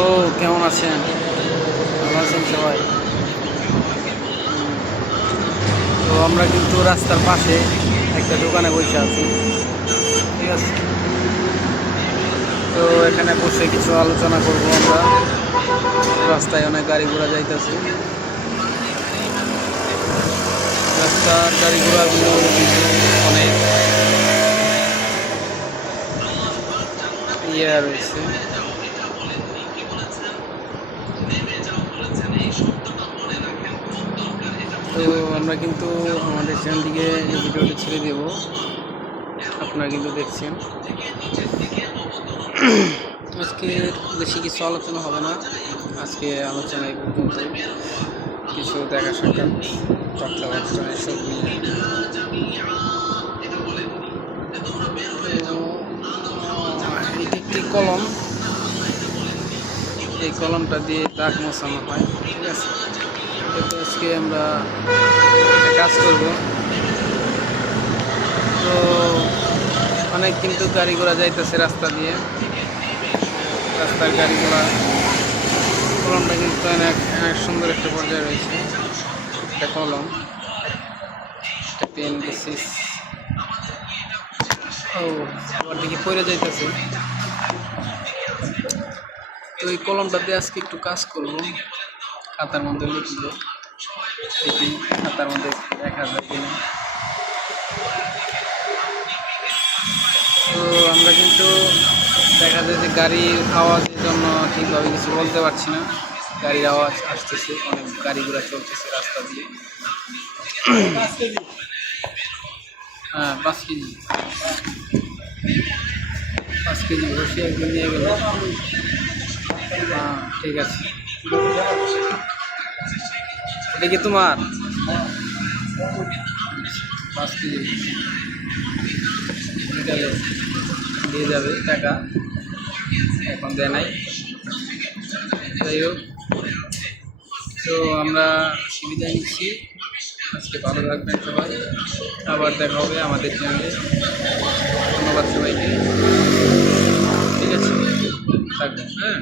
ও কেমন আছেন? ভালো আছেন সবাই? তো আমরা কিন্তু রাস্তার পাশে একটা দোকানে বসে আছি, ঠিক আছে। তো এখানে বসে কিছু আলোচনা করব আমরা। রাস্তায় অনেক গাড়ি ঘোড়া যাইতেছে, রাস্তার গাড়ি ঘোড়াগুলো কিন্তু অনেক রয়েছে। তো আমরা কিন্তু আমাদের চ্যানেল থেকে এই ভিডিওটি ছেড়ে দেব, আপনারা কিন্তু দেখছেন। আজকে বেশি কিছু আলোচনা হবে না, আজকে আলোচনা এই পর্যন্ত। কিছু দেখা সাক্ষাৎ কথাবার্তা এসব নিয়ে। এটি একটি কলম, এই কলমটা দিয়ে দাগ মোছানো হয়, ঠিক আছে। তো আজকে আমরা কাজ করব। তো অনেক কিন্তু গাড়ি ঘোড়া যাইতেছে রাস্তা দিয়ে, রাস্তার গাড়ি ঘোড়া। কলমটা কিন্তু অনেক সুন্দর একটা পর্যায়ে রয়েছে, একটা কলম, একটা পেন বেসিস। ও আবার দেখি পড়ে যাইতেছে। তো এই কলমটা দিয়ে আজকে একটু কাজ করবো, খাতার মধ্যে লিখবো, দেখি খাতার মধ্যে দেখা যায় কিনা। তো আমরা কিন্তু দেখা যায় যে গাড়ির আওয়াজের জন্য ঠিকভাবে কিছু বলতে পারছি না। গাড়ির আওয়াজ আসতেছে, অনেক গাড়ি ঘোড়া চলতেছে রাস্তা দিয়ে। হ্যাঁ, 5 কেজি 5 কেজি বসে একদিন নিয়ে গেল। হ্যাঁ ঠিক আছে, এটা কি তোমার? 5 কেজি বিকালে দিয়ে যাবে টাকা, এখন দেয় নাই। যাই হোক, তো আমরা সুবিধায় নিচ্ছি। আজকে ভালো থাকবেন সবাই, আবার দেখা হবে আমাদের চ্যানেলে। ধন্যবাদ সবাইকে, ঠিক আছে, থাকবেন। হ্যাঁ।